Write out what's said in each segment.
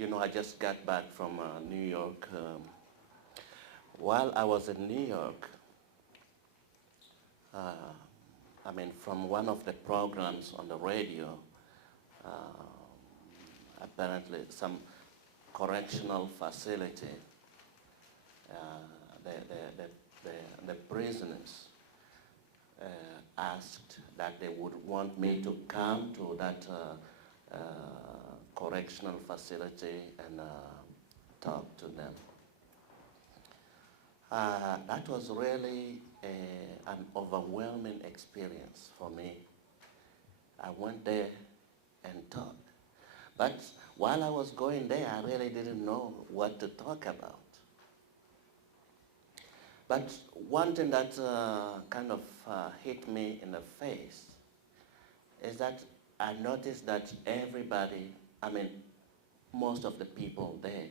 I just got back from New York. While I was in New York, from one of the programs on the radio, apparently some correctional facility, the prisoners asked that they would want me to come to that correctional facility and talk to them. That was really an overwhelming experience for me. I went there and talked. But while I was going there, I really didn't know what to talk about. But one thing that kind of hit me in the face is that I noticed that everybody, most of the people there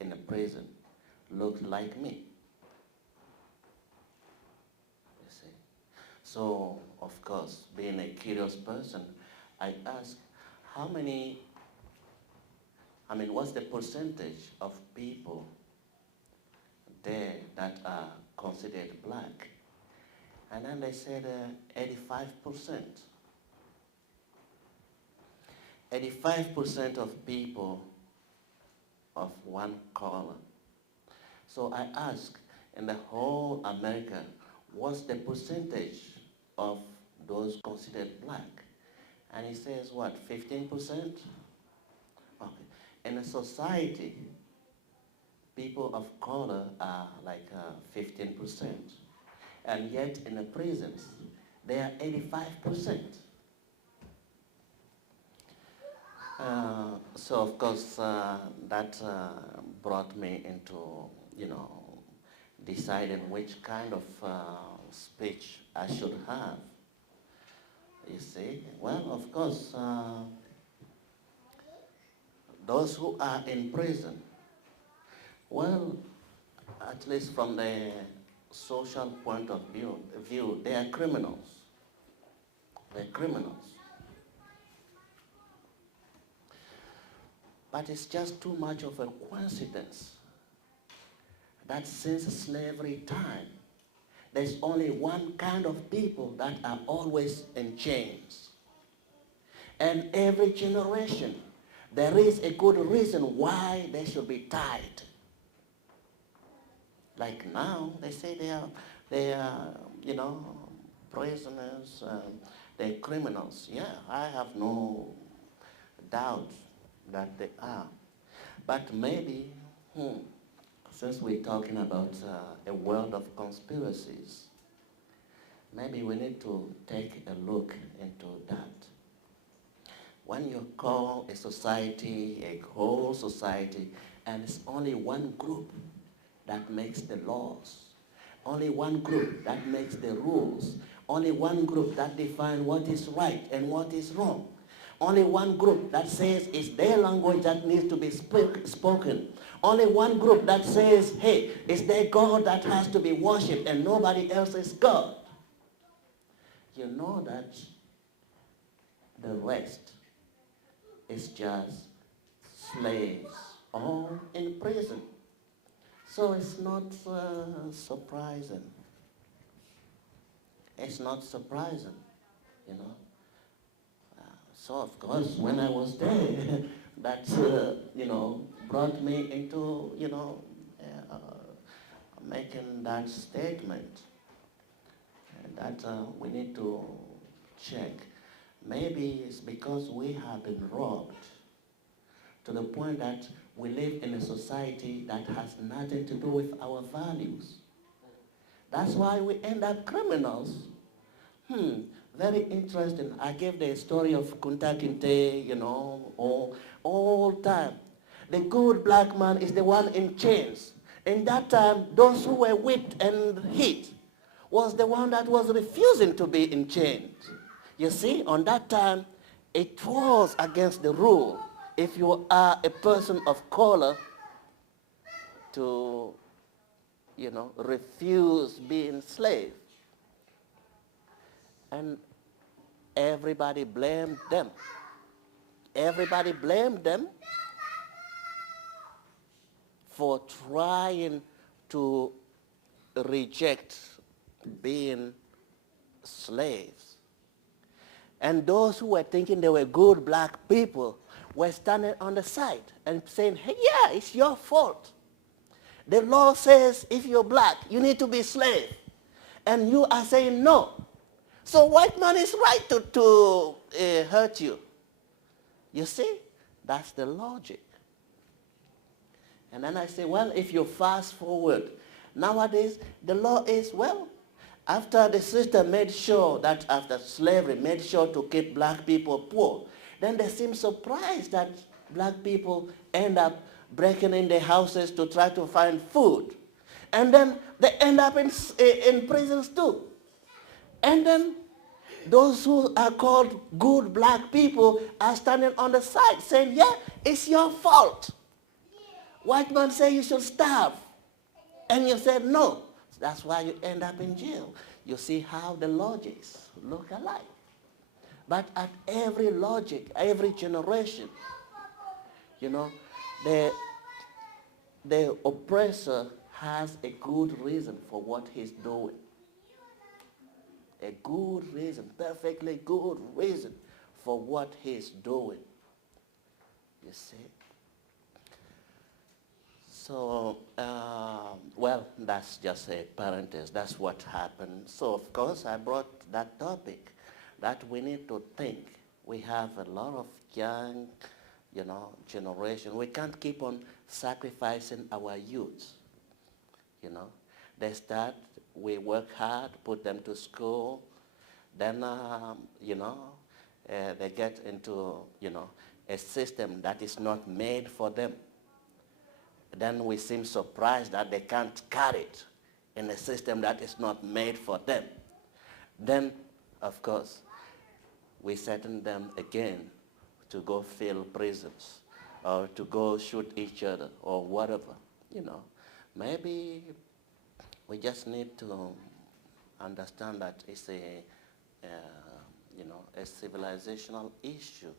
in the prison looked like me. You see? So, of course, being a curious person, I asked, what's the percentage of people there that are considered black? And then they said 85%. 85% of people of one color. So I asked, in the whole America, what's the percentage of those considered black? And he says, what, 15%? Okay. In a society, people of color are like 15%. And yet in the prisons, they are 85%. So of course, that brought me into, deciding which kind of speech I should have. You see, well, of course, those who are in prison, well, at least from the social point of view, they are criminals. They're criminals. But it's just too much of a coincidence that since slavery time, there's only one kind of people that are always in chains. And every generation, there is a good reason why they should be tied. Like now, they say they are prisoners, they're criminals. Yeah, I have no doubt that they are. But maybe, since we're talking about a world of conspiracies, maybe we need to take a look into that. When you call a society, a whole society, and it's only one group that makes the laws, only one group that makes the rules, only one group that defines what is right and what is wrong, only one group that says it's their language that needs to be spoken, only one group that says, hey, it's their God that has to be worshipped and nobody else is God. You know that the rest is just slaves, all in prison. So it's not surprising. It's not surprising, So of course, when I was there, that, brought me into, making that statement that we need to check. Maybe it's because we have been robbed to the point that we live in a society that has nothing to do with our values. That's why we end up criminals. Very interesting. I gave the story of Kunta Kinte, all time. The good black man is the one in chains. In that time, those who were whipped and hit was the one that was refusing to be in chains. You see, on that time, it was against the rule if you are a person of color to, refuse being slave. And everybody blamed them. Everybody blamed them for trying to reject being slaves. And those who were thinking they were good black people were standing on the side and saying, hey, yeah, it's your fault. The law says if you're black, you need to be slave. And you are saying no. So white man is right to hurt you. You see? That's the logic. And then I say, well, if you fast forward, nowadays the law is, well, after the system made sure that after slavery made sure to keep black people poor, then they seem surprised that black people end up breaking in their houses to try to find food. And then they end up in prisons too. And then those who are called good black people are standing on the side saying, yeah, it's your fault. White man say you should starve. And you said no. That's why you end up in jail. You see how the logics look alike. But at every logic, every generation, you know, the oppressor has a good reason for what he's doing. A good reason, perfectly good reason for what he's doing. You see? So, well, that's just a parenthesis. That's what happened. So, of course, I brought that topic that we need to think. We have a lot of young, generation. We can't keep on sacrificing our youth. They start, we work hard, put them to school, then, they get into, a system that is not made for them. Then we seem surprised that they can't cut it in a system that is not made for them. Then, of course, we send them again to go fill prisons or to go shoot each other or whatever, Maybe we just need to understand that it's a civilizational issue.